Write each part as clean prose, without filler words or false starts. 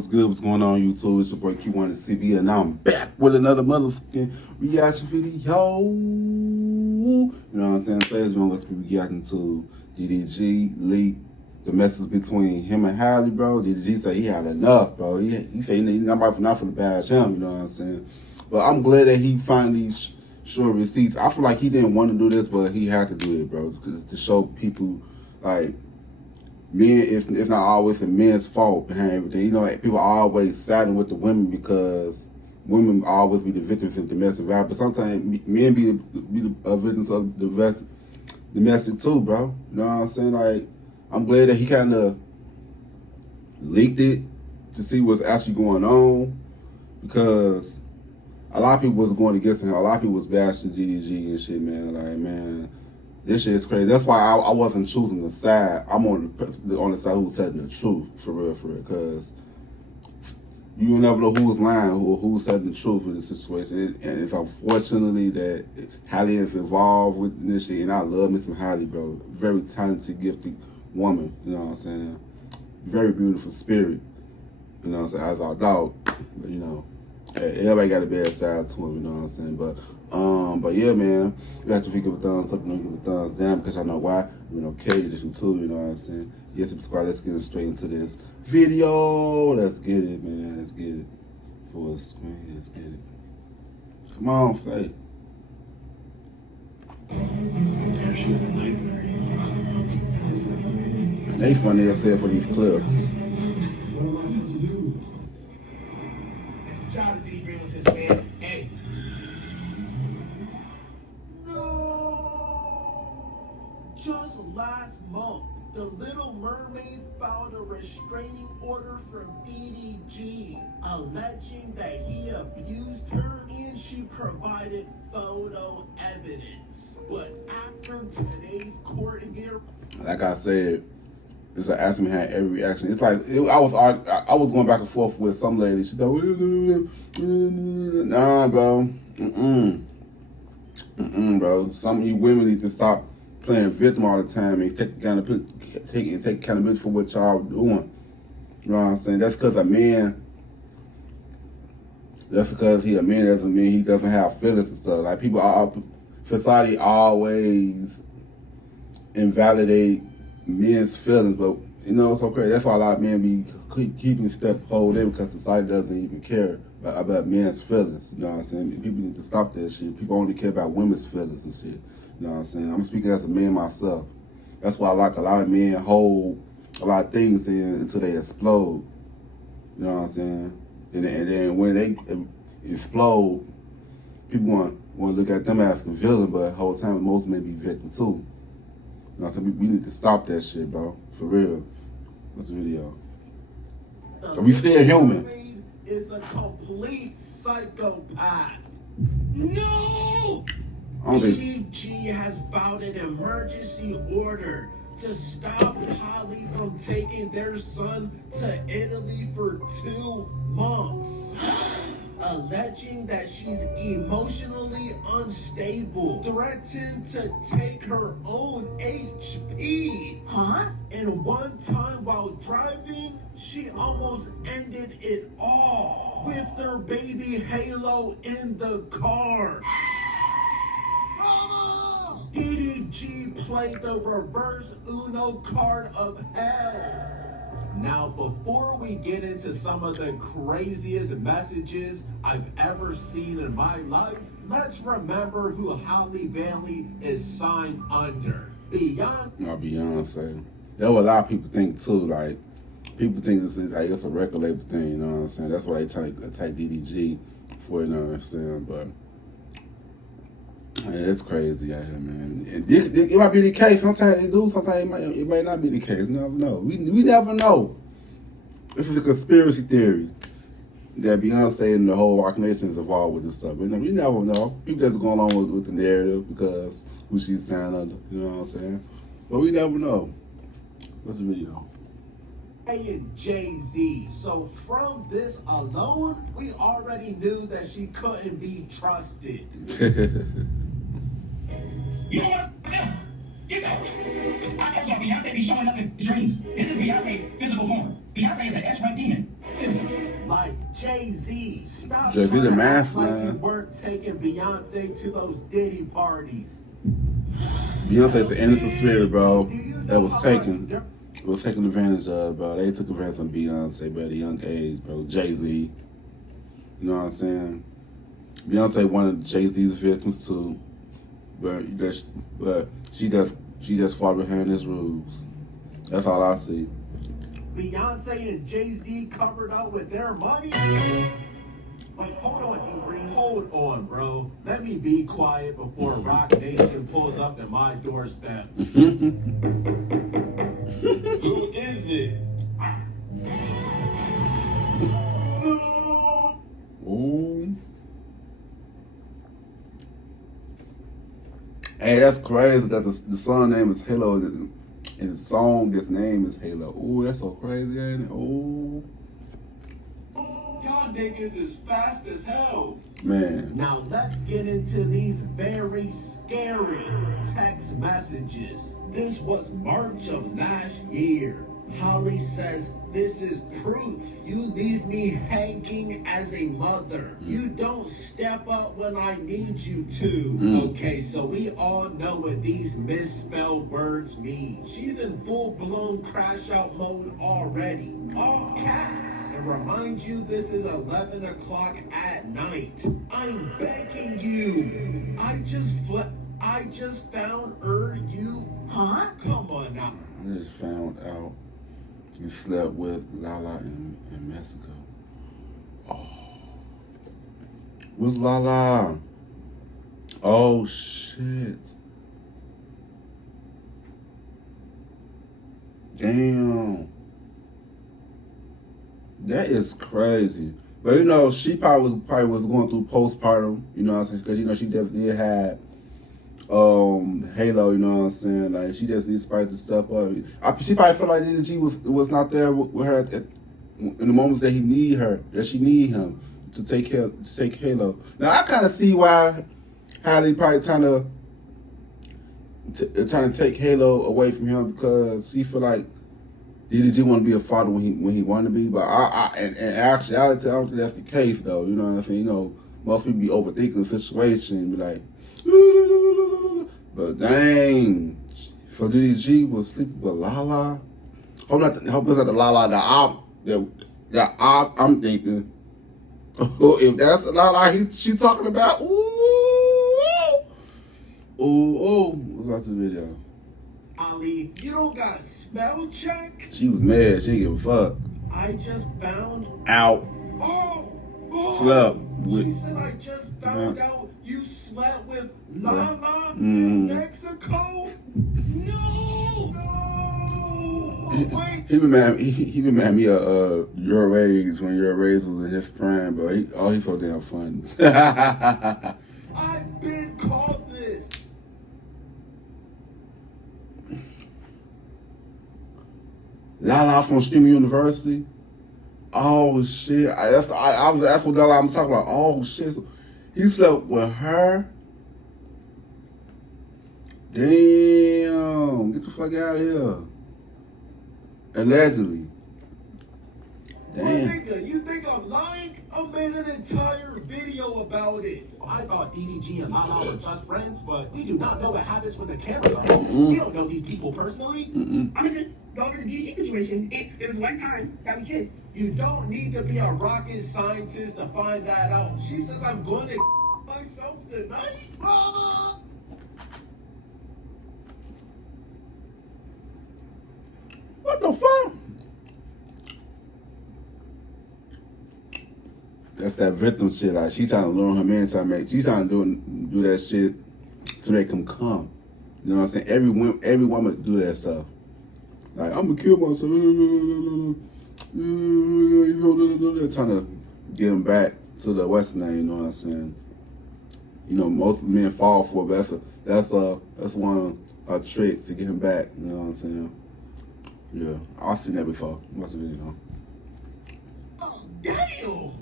What's good? What's going on, YouTube? It's your boy Kewonis CB, and now I'm back with another motherfucking reaction video. You know what I'm saying? Today's video, let's be reacting to DDG leak the message between him and Halle, bro. DDG said he had enough, bro. He said he nobody not for the bash him. You know what I'm saying? But I'm glad that he finally showed receipts. I feel like he didn't want to do this, but he had to do it, bro, to show people like. Men, it's not always the men's fault behind everything. You know, people are always siding with the women because women always be the victims of domestic violence. But sometimes men be the victims of domestic too, bro. You know what I'm saying? Like, I'm glad that he kind of leaked it to see what's actually going on, because a lot of people was going against him. A lot of people was bashing DDG and shit, man. Like, man, this shit is crazy. That's why I wasn't choosing the side. I'm on the side who's telling the truth, for real, because you never know who's lying or who's telling the truth in this situation. And it's unfortunately that Halle is involved with this shit, and I love me some Halle, bro. Very talented, gifted woman, you know what I'm saying? Very beautiful spirit, you know what I'm saying? As our dog, but you know, everybody got a bad side to him, you know what I'm saying? But yeah, man, you have to give a thumbs up and don't give a thumbs down, because I know why. You know, Cage is too, you know what I'm saying? Yes, subscribe. Let's get straight into this video. Let's get it, man. Let's get it. Full screen. Let's get it. Come on, Faye. They funny as hell for these clips. Try to disagree with this man. Hey. Just last month, the Little Mermaid filed a restraining order from DDG, alleging that he abused her and she provided photo evidence. But after today's court hearing, like I said, it's an Ask Me had every reaction. It's like I was going back and forth with some lady. She thought, nah, bro, bro. Some of you women need to stop playing victim all the time and take accountability for what y'all doing. You know what I'm saying? That's because a man. That's because he a man doesn't mean he doesn't have feelings and stuff. Like society always invalidate men's feelings, but you know it's so crazy. That's why a lot of men be keeping step hold in, because society doesn't even care about men's feelings. You know what I'm saying? People need to stop that shit. People only care about women's feelings and shit. You know what I'm saying? I'm speaking as a man myself. That's why I like a lot of men hold a lot of things in until they explode. You know what I'm saying? And then when they explode, people want to look at them as the villain, but the whole time most men be victim too. You know what I'm saying? We need to stop that shit, bro. For real. What's the video? Are we still human? Is a complete psychopath. No! DDG has filed an emergency order to stop Halle from taking their son to Italy for 2 months, alleging that she's emotionally unstable, threatened to take her own HP. Huh? And one time while driving, she almost ended it all with their baby Halo in the car. DDG played the reverse Uno card of hell. Now, before we get into some of the craziest messages I've ever seen in my life, let's remember who Halle Bailey is signed under. Beyonce. That's what a lot of people think too. Like, people think it's a record label thing. You know what I'm saying? That's why they try to attack DDG for, you know what I'm saying? But man, it's crazy out here, man. And it might be the case. Sometimes it do. Sometimes it might not be the case. You never know. We never know. This is a conspiracy theory that Beyonce and the whole Rock Nation is involved with this stuff. But we never know. People just going on with the narrative because who she's signed under. You know what I'm saying? But we never know. What's the video? And Jay-Z. So from this alone, we already knew that she couldn't be trusted. You know what? Get out. I told y'all Beyonce be showing up in dreams. This is Beyonce physical form. Beyonce is an S-rank demon. Seriously. stop Jay-Z trying the to math act like you man. weren't taking Beyonce to those Diddy parties. Beyonce's the innocent spirit, bro. Do you know That was how taken. much dirt It was taken advantage of, bro. They took advantage of Beyonce, bro, at a young age, bro. Jay-Z. You know what I'm saying? Beyonce one of Jay-Z's victims too. But she just fought behind his rules. That's all I see. Beyonce and Jay-Z covered up with their money? Wait, hold on, D-Green. Hold on, bro. Let me be quiet before Rock Nation pulls up at my doorstep. Who is it? No. Ooh. Hey, that's crazy that the song name is Halo and the song, this name is Halo. Ooh, that's so crazy, ain't it? Ooh. Y'all niggas is fast as hell. Man. Now let's get into these very scary text messages. This was March of last year. Halle says, this is proof. You leave me hanging as a mother. You don't step up when I need you to. Okay, so we all know what these misspelled words mean. She's in full-blown crash out mode already. All caps. And remind you, this is 11 o'clock at night. I'm begging you. I just found you. Huh? Come on now. I just found out you slept with Lala in Mexico. Oh. Where's Lala? Oh, shit. Damn. That is crazy. But you know, she probably was going through postpartum, you know what I'm saying? Because you know she definitely had Halo, you know what I'm saying? Like she just needs to step up. She probably felt like DDG was not there with her in the moments that she need him to take Halo. Now I kind of see why Halle probably trying to take Halo away from him, because he feel like DDG want to be a father when he want to be. But in actuality, I don't think that's the case though. You know what I'm saying? You know, most people be overthinking the situation and be like, but dang, so DDG was sleeping with Lala. Hope it's not the Lala that I'm thinking. If that's the Lala she talking about, ooh, let's watch the video. Ali, you don't got spell check? She was mad. She didn't give a fuck. I just found out. Oh, slept with. She said I just found out you slept with Lala in Mexico. No. Wait. He remind me of Your Rays when Your Rays was in his prime, but he's so damn fun. I've been called this. Lala from Streamer University. Oh shit! That's what Lala I'm talking about. Oh shit! He slept with her. Damn! Get the fuck out of here. Allegedly. Damn. Well, nigga, you think I'm lying? I made an entire video about it. I thought DDG and Lala were just friends, but we do not know what happens when the cameras are off. We don't know these people personally. I'm gonna just go over the DDG situation. There was one time that we kissed. You don't need to be a rocket scientist to find that out. She says I'm going to myself tonight. Mama! What the fuck? That's that victim shit. Like she's trying to lure her man, she's trying to do that shit to make him come. You know what I'm saying? Every woman do that stuff. Like I'm gonna kill myself. Trying to get him back to the Western name. You know what I'm saying? You know, most men fall for it, but that's one of her tricks to get him back. You know what I'm saying? Yeah, I've seen that before. What's the video? Oh, damn!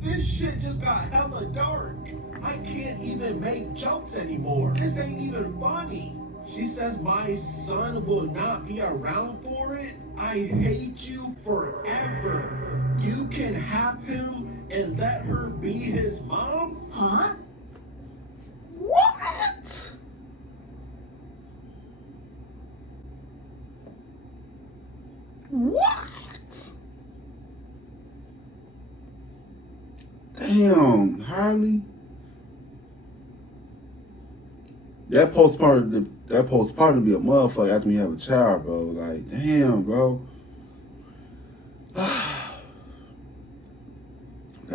This shit just got hella dark. I can't even make jokes anymore. This ain't even funny. She says my son will not be around for it. I hate you forever. You can have him and let her his mom? Huh? What? What? Damn, Halle. That postpartum be a motherfucker after you have a child, bro. Like, damn, bro. That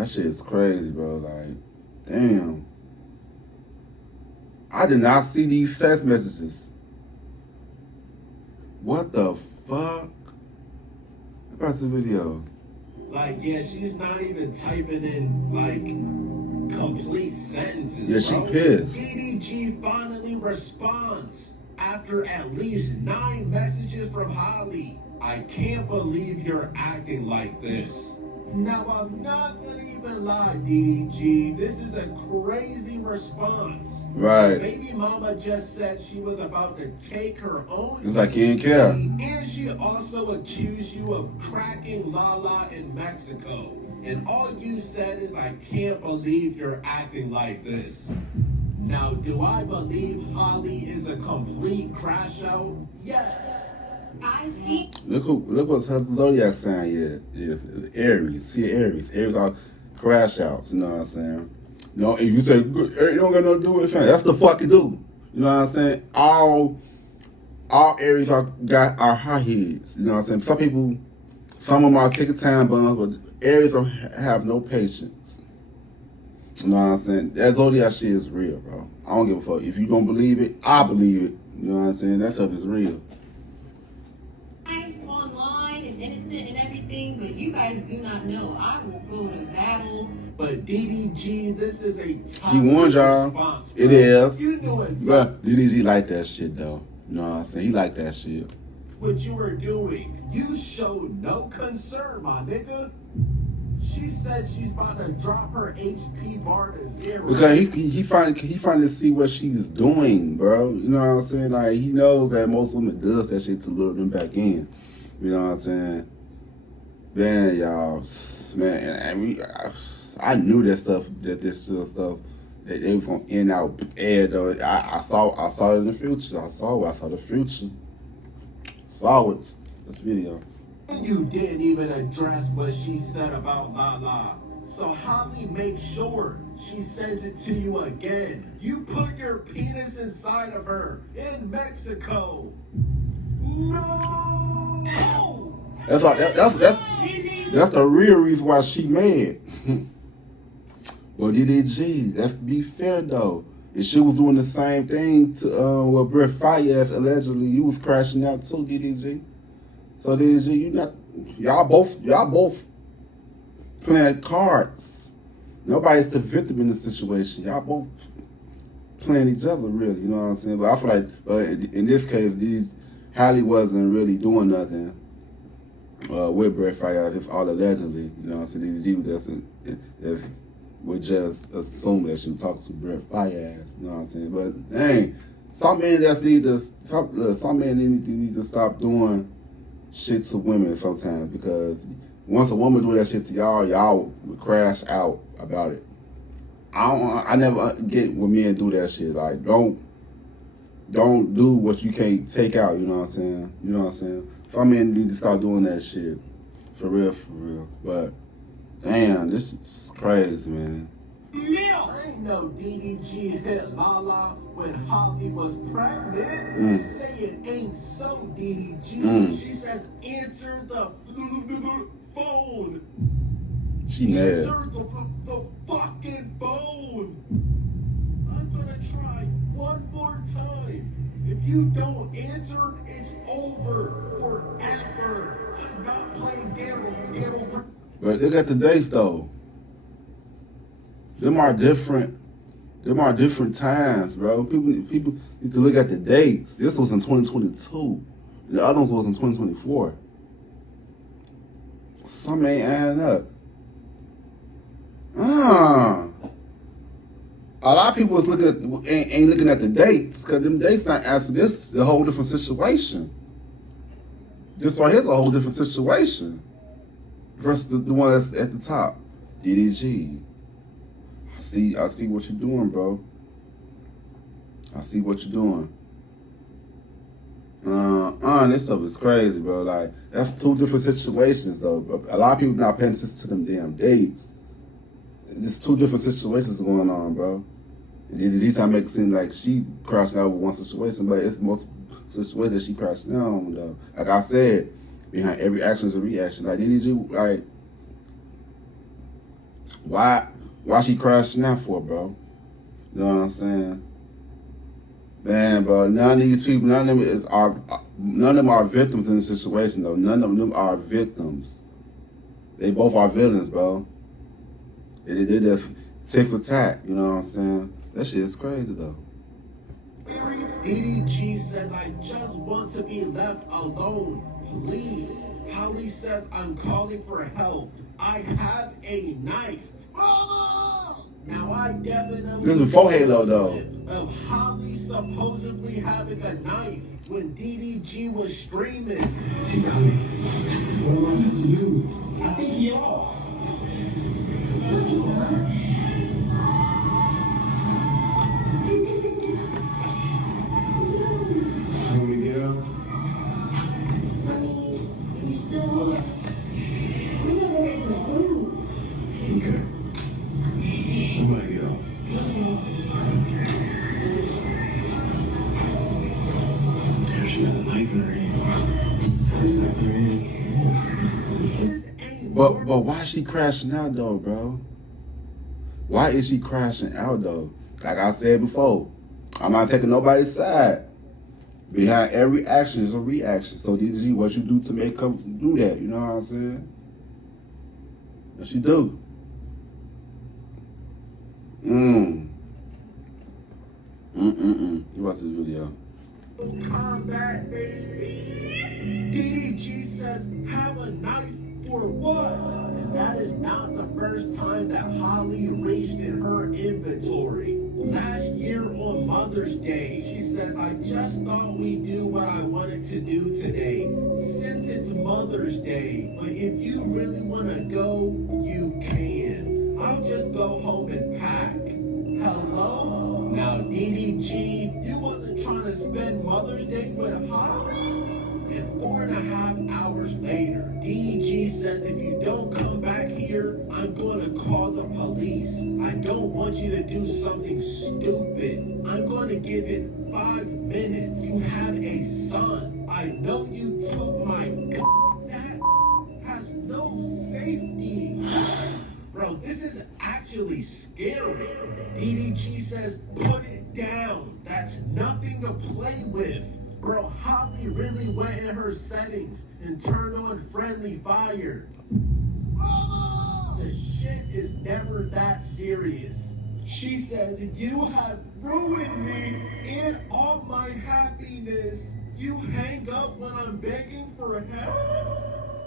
shit is crazy, bro. Like, damn. I did not see these text messages. What the fuck? About the video. Like, yeah, she's not even typing in, like, complete sentences, Yeah, she bro. pissed. DDG finally responds after at least 9 messages from Halle. I can't believe you're acting like this. Now, I'm not gonna even lie, DDG. This is a crazy response. Right. My baby mama just said she was about to take her own. It's like you didn't care. And she also accused you of cracking Lala in Mexico. And all you said is, I can't believe you're acting like this. Now, do I believe Halle is a complete crash out? Yes. I see. Look what's her zodiac sign is Aries. See Aries. Aries are crash outs, you know what I'm saying? You know, if you say you don't got nothing to do with it, that's the fuck you do. You know what I'm saying? All Aries are high heads. You know what I'm saying? Some of them are kicking time bombs, but Aries have no patience. You know what I'm saying? That zodiac shit is real, bro. I don't give a fuck. If you don't believe it, I believe it. You know what I'm saying? That stuff is real. Online and innocent and everything, but you guys do not know. I will go to battle. But DDG, this is a toxic She warned y'all. response, bro. It is. You knew exactly But DDG like that shit though. You know what I'm saying? He like that shit. what you were doing. You showed no concern, my nigga. She said she's about to drop her HP bar to 0. Because he finally to see what she's doing, bro. You know what I'm saying? Like, he knows that most women does that shit to lure them back in. You know what I'm saying? Man, y'all, man, and I knew that stuff, that this stuff, that they was gonna end out bad though. I saw it in the future. I saw the future. Saw it. This video. You didn't even address what she said about Lala. So Halle makes sure she sends it to you again. You put your penis inside of her in Mexico. No! That's the real reason why she mad. But DDG, let's be fair though. If she was doing the same thing to with Brett Fayez, allegedly, you was crashing out too, DDG. So DDG, y'all both playing cards. Nobody's the victim in the situation. Y'all both playing each other, really. You know what I'm saying? But I feel like, in this case, Halle wasn't really doing nothing with Brett Fayez. It's all allegedly. You know what I'm saying? DDG would just assume that she would talk to Brett Fayez. You know what I'm saying? But dang, some men need to stop doing shit to women sometimes, because once a woman do that shit to y'all would crash out about it. I never get when men do that shit. Like, don't do what you can't take out. You know what I'm saying? You know what I'm saying? Some men need to start doing that shit for real. But damn, this is crazy, man. I ain't know DDG hit Lala when Halle was pregnant. Say it ain't so, DDG. She says, answer the phone. She mad. Answer the fucking phone. I'm gonna try one more time. If you don't answer, it's over forever. I'm not playing Daryl. But look at the dates though. Them are different times, bro. People need to look at the dates. This was in 2022. The other one was in 2024. Something ain't adding up. A lot of people ain't looking at the dates, because them dates not answering this a whole different situation. This right here's a whole different situation versus the one that's at the top, DDG. I see what you're doing, bro. I see what you're doing. This stuff is crazy, bro. Like, that's two different situations, though. A lot of people not paying attention to them damn dates. There's two different situations going on, bro. These time make it seem like she crashing out with one situation, but it's most situations she crashing out on, though. Like I said, behind every action is a reaction. Like, DDG, like, why she crashing out for, bro? You know what I'm saying? Man, bro, none of these people, none of them are victims in the situation, though. None of them are victims. They both are villains, bro. They did a tit for tat, you know what I'm saying? That shit is crazy, though. DDG says, I just want to be left alone, please. Halle says, I'm calling for help. I have a knife. Mama! Now I definitely This is before Halo, though. Of Halle supposedly having a knife when DDG was screaming. She got me. What am I supposed to do? I think he off. You want me to get up? You still lost. We know there is some food. Okay. I'm gonna get up. Damn, she got a knife in her hand. This ain't But why is she crashing out, though, bro? Why is she crashing out, though? Like I said before, I'm not taking nobody's side. Behind every action is a reaction. So DDG, what you do to make her do that? You know what I'm saying? What she do? You watch this video. combat, baby. DDG says, have a knife for what? And that is not the first time that Halle reached in her inventory. Last year on Mother's Day, she says, I just thought we'd do what I wanted to do today. Since it's Mother's Day, but if you really want to go, you can. I'll just go home and pack. Hello? Now, DDG, you wasn't trying to spend Mother's Day with Halle? And 4.5 hours later, DDG says if you don't come back here, I'm going to call the police. I don't want you to do something stupid. I'm going to give it 5 minutes. You have a son. I know you took my that has no safety. Bro, this is actually scary. DDG says, put it down. That's nothing to play with. Bro, Halle really went in her settings and turned on friendly fire. The shit is never that serious. She says, you have ruined me and all my happiness. You hang up when I'm begging for help?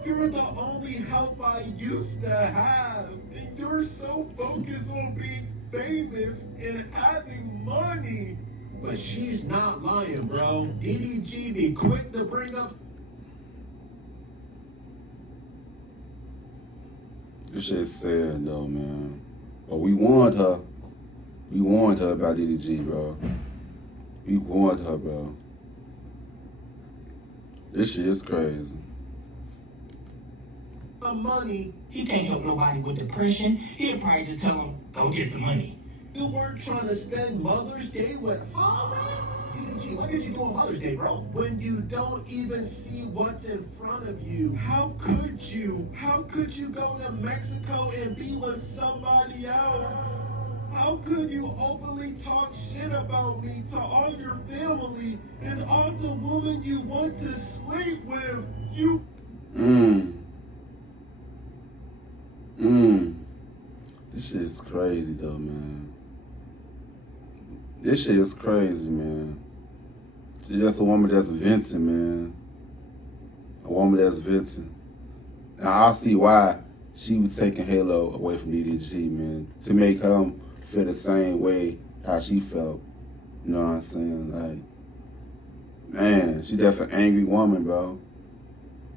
You're the only help I used to have. And you're so focused on being famous and having money. But she's not lying, bro. DDG be quick to bring up. This shit's sad, though, man. But we warned her. We warned her about DDG, bro. We warned her, bro. This shit is crazy. Money. He can't help nobody with depression. He'll probably just tell him, go get some money. You weren't trying to spend Mother's Day with Halle? DDG, what did you do on Mother's Day, bro? When you don't even see what's in front of you. How could you? How could you go to Mexico and be with somebody else? How could you openly talk shit about me to all your family and all the women you want to sleep with? You... This shit is crazy, though, man. This shit is crazy, man. She's just a woman that's venting, man. A woman that's venting. Now, I see why she was taking Halo away from DDG, man. To make him feel the same way how she felt. You know what I'm saying? Like, man, she just an angry woman, bro.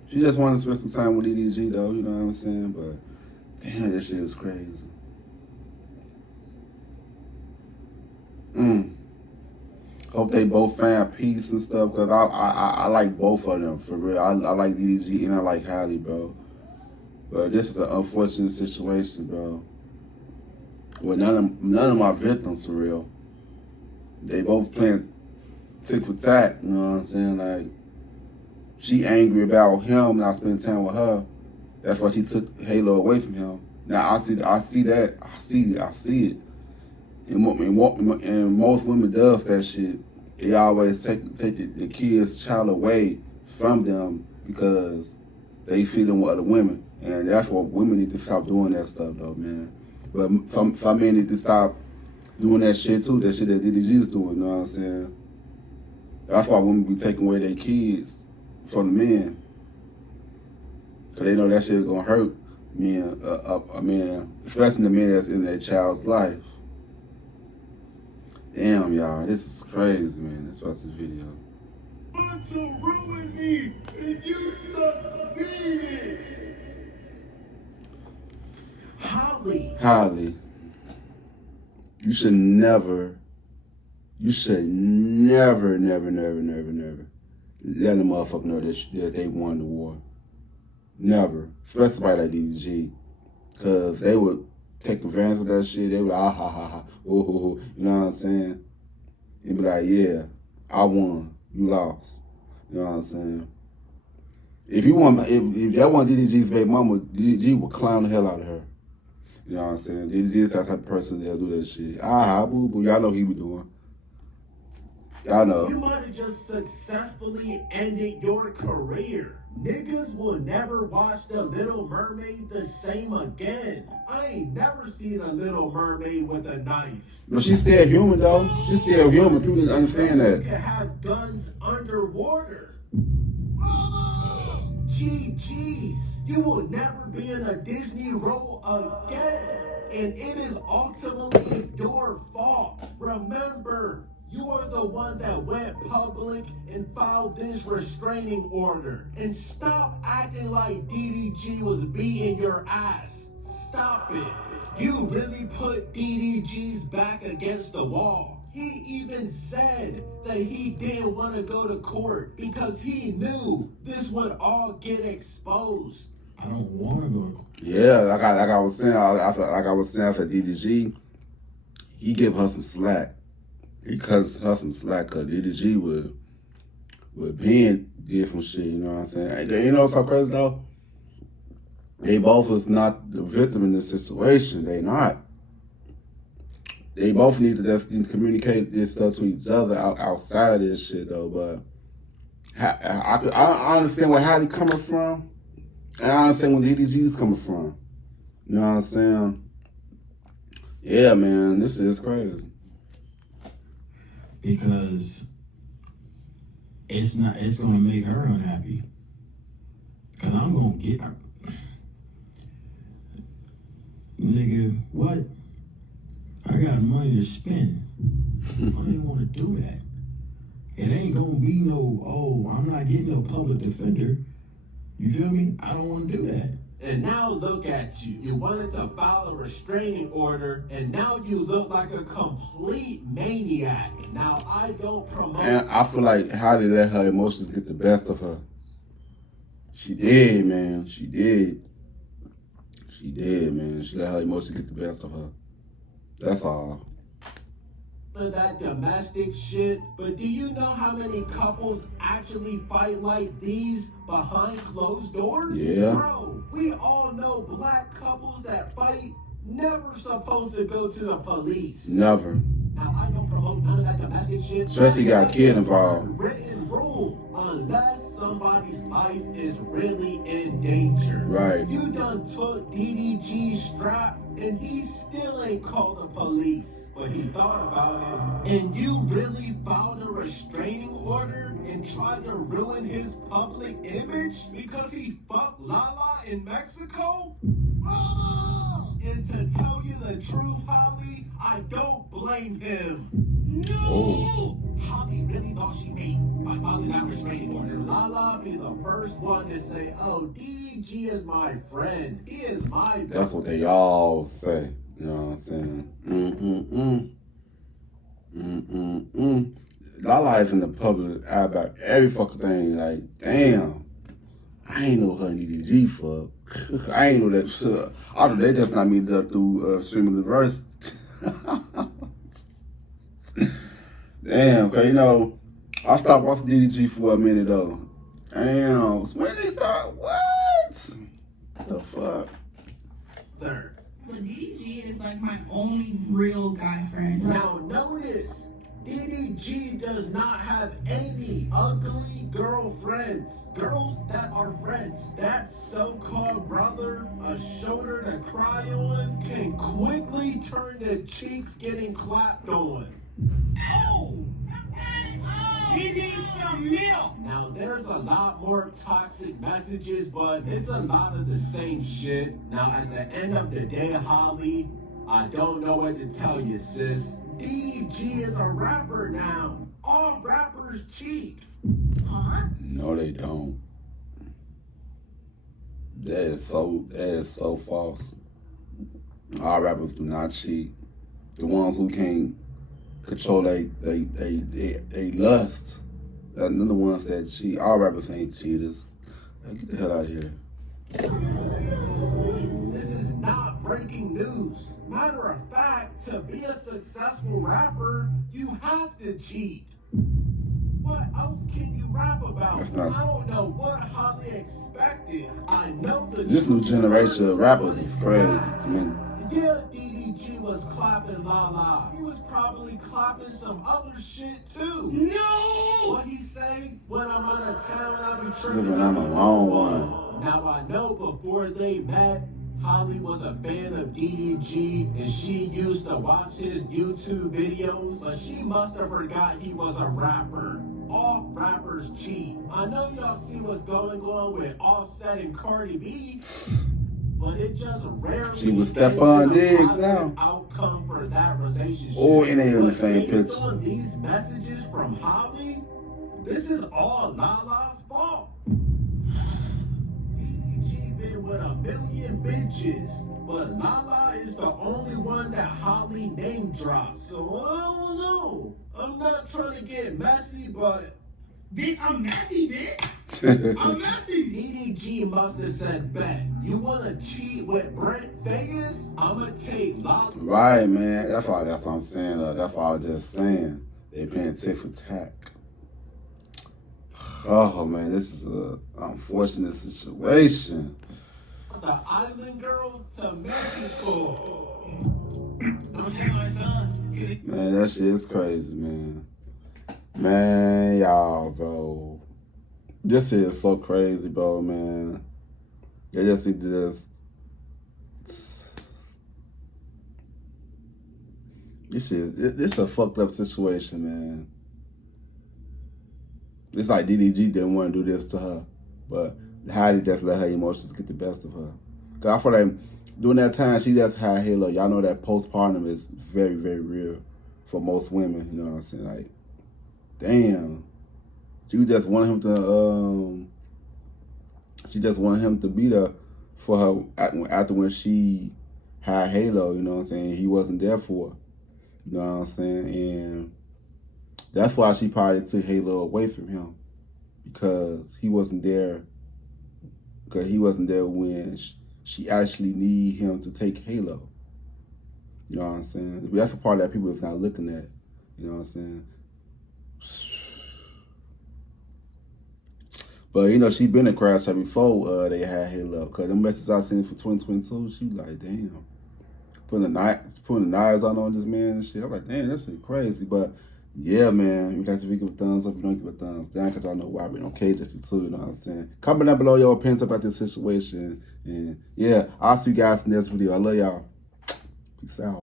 She just wanted to spend some time with DDG, though. You know what I'm saying? But, damn, this shit is crazy. Hope they both find peace and stuff, cause I like both of them for real. I like DDG and I like Halle, bro. But this is an unfortunate situation, bro. Well, none of my victims for real. They both playing tick for tack. You know what I'm saying? Like, she angry about him not spending time with her. That's why she took Halo away from him. Now I see that. I see it. And most women does that shit. They always take the kid's child away from them because they feeling with other women. And that's what women need to stop doing that stuff though, man. But some men need to stop doing that shit too, that shit that DDG's doing, you know what I'm saying? That's why women be taking away their kids from the men. Cause they know that shit is gonna hurt men, especially the men that's in their child's life. Damn, y'all, this is crazy, man. Let's watch this video. Want to ruin me, and you succeeded. Halle, you should never never let a motherfucker know that they won the war. Never. Especially somebody like DDG. Cause they would take advantage of that shit. They would like, ha ha ha, ooh. You know what I'm saying? They'd be like, yeah, I won, you lost. You know what I'm saying? If that wasn't DDG's baby mama, DDG would clown the hell out of her. You know what I'm saying? DDG's that type of person that'll do that shit. Boo. Y'all know what he was doing. Y'all know. You might have just successfully ended your career. Niggas will never watch The Little Mermaid the same again. I ain't never seen a Little Mermaid with a knife. No, she's still human, though. She's still human. People need to understand that. You can have guns underwater. GG's. You will never be in a Disney role again. And it is ultimately your fault. Remember, you are the one that went public and filed this restraining order. And stop acting like DDG was beating your ass. Stop it. You really put DDG's back against the wall. He even said that he didn't want to go to court because he knew this would all get exposed. I don't want to go to court. Yeah, like I was saying, after DDG, he give her some slack. He cuts her some slack because DDG would Ben did some shit, you know what I'm saying? You know what's so crazy though? They both was not the victim in this situation. They not. They both need to just communicate this stuff to each other outside of this shit though. But I understand where Halle coming from, and I understand where DDG's coming from. You know what I'm saying? Yeah, man, this is crazy. Because it's gonna make her unhappy. Cause I'm gonna get her. Nigga, what? I got money to spend. I didn't want to do that. It ain't gonna be I'm not getting no public defender. You feel me? I don't want to do that. And now look at you. You wanted to file a restraining order, and now you look like a complete maniac. Now, I don't promote... And I feel like Halle let her emotions get the best of her. She did, man. She did, man. She let her emotions get the best of her. That's all. That domestic shit, but do you know how many couples actually fight like these behind closed doors? Yeah. Bro, we all know black couples that fight never supposed to go to the police. Never. Now, I don't promote none of that domestic shit. Especially got a kid involved. Written rule, unless somebody's life is really in danger. Right. You done took DDG's strap, and he still ain't called the police. But he thought about it. And you really filed a restraining order and tried to ruin his public image because he fucked Lala in Mexico? And to tell you the truth, Halle, I don't blame him. No! Halle really thought she ate by filing that restraining order. Lala be the first one to say, oh, DDG is my friend. He is my... That's what they all say. You know what I'm saying? Lala is in the public eye about every fucking thing. Like, damn, I ain't know her and DDG fuck. I ain't know that shit. Although they just not meet up through streaming the verse. Damn, cause you know, I stopped watching DDG for a minute though. Damn, when they start, what? The fuck? Third. But DDG is like my only real guy friend. Now notice, DDG does not have any ugly girlfriends. Girls that are friends. That so-called brother, a shoulder to cry on, can quickly turn the cheeks getting clapped on. Oh! He needs some milk! Now there's a lot more toxic messages, but it's a lot of the same shit. Now at the end of the day, Holly, I don't know what to tell you, sis. DDG is a rapper now. All rappers cheat. Huh? No, they don't. That is so false. All rappers do not cheat. The ones who can't control they lust, they're the ones that cheat. All rappers ain't cheaters. Hey, get the hell out of here. This is not breaking news. Matter of fact, to be a successful rapper, you have to cheat. What else can you rap about? I don't know what Halle expected. I know this new generation of rappers is crazy. I mean, yeah, DDG was clapping Lala. He was probably clapping some other shit too. No! What he say? When I'm out of town, I be tripping. I'm a long one. Now I know before they met, Holly was a fan of DDG and she used to watch his YouTube videos, but she must have forgot he was a rapper. All rappers cheat. I know y'all see what's going on with Offset and Cardi B, but it just rarely she was Stephon Diggs now. Outcome for that relationship. Or in the same based picture. on these messages from Holly, this is all Lala's fault. DDG been with a million bitches, but Lala is the only one that Holly name drops. So I don't know. I'm not trying to get messy, but Bitch, I'm messy, bitch! I'm messy! DDG must have said, bet, you wanna cheat with Brent Vegas? I'ma take Lala. Right, man. That's what I'm saying. That's what I was just saying. They paying tit for tat. Oh man, this is a unfortunate situation. The island girl to Mexico. Don't say my son. Man, that shit is crazy, man. Man, y'all, bro. This shit is so crazy, bro, man. They just need to this is a fucked up situation, man. It's like DDG didn't want to do this to her, but Halle just let her emotions get the best of her. Cause I feel like during that time she just had Halo. Y'all know that postpartum is very, very real for most women. You know what I'm saying? Like, damn, she just wanted him to. She just wanted him to be there for her after when she had Halo. You know what I'm saying? He wasn't there for her. You know what I'm saying? And that's why she probably took Halo away from him, because he wasn't there. Because he wasn't there when she actually need him to take Halo. You know what I'm saying? That's the part that people is not looking at. You know what I'm saying? But you know, she been a crash out before they had Halo. Cause the messages I seen for 2022, she like, damn, putting the knives on this man and shit. I'm like, damn, that shit crazy. But yeah, man, you guys, if you give a thumbs up, you don't give a thumbs down, because y'all know why we don't cage at you too, you know what I'm saying? Comment down below your opinions about this situation. And yeah, I'll see you guys in this video. I love y'all. Peace out.